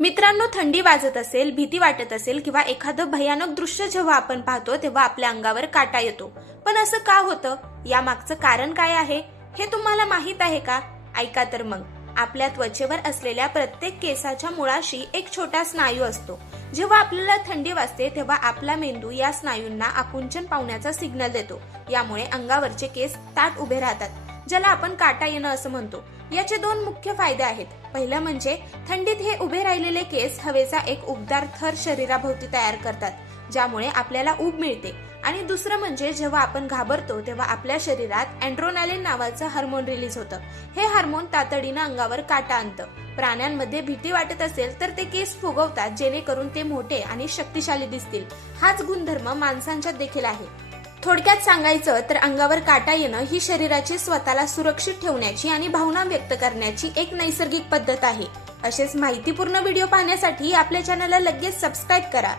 मित्रांनो, थंडी वाजत असेल, भीती वाटत असेल किंवा एखादं भयानक दृश्य जेव्हा आपण पाहतो तेव्हा आपल्या अंगावर काटा येतो. पण असं का होतं? यामागचं कारण काय आहे हे तुम्हाला माहित आहे का? ऐका तर मग. आपल्या त्वचेवर असलेल्या प्रत्येक केसाच्या मुळाशी एक छोटा स्नायू असतो. जेव्हा आपल्याला थंडी वाजते तेव्हा आपला मेंदू या स्नायूंना आकुंचन पावण्याचा सिग्नल देतो. यामुळे अंगावरचे केस ताठ उभे राहतात, ज्याला आपण काटा येणं असं म्हणतो. याचे दोन मुख्य फायदे आहेत. पहिलं म्हणजे थंडीत हे उभे राहिलेले केस हवेचा एक उबदार थर शरीराभोवती तयार करतात, ज्यामुळे आपल्याला ऊब मिळते. आणि दुसरं म्हणजे जेव्हा आपण घाबरतो तेव्हा आपल्या शरीरात एड्रेनालिन नावाचं हार्मोन रिलीज होतं. हे हार्मोन तातडीनं अंगावर काटा आणतं. प्राण्यांमध्ये भीती वाटत असेल तर ते केस फुगवतात, जेणेकरून ते मोठे आणि शक्तिशाली दिसतील. हाच गुणधर्म माणसांच्यात देखील आहे. थोडक्यात सांगायचं तर अंगावर काटा येणं ही शरीराची स्वतःला सुरक्षित ठेवण्याची आणि भावना व्यक्त करण्याची एक नैसर्गिक पद्धत आहे. असेच माहितीपूर्ण व्हिडिओ पाहण्यासाठी आपल्या चॅनलला लगेच सबस्क्राईब करा.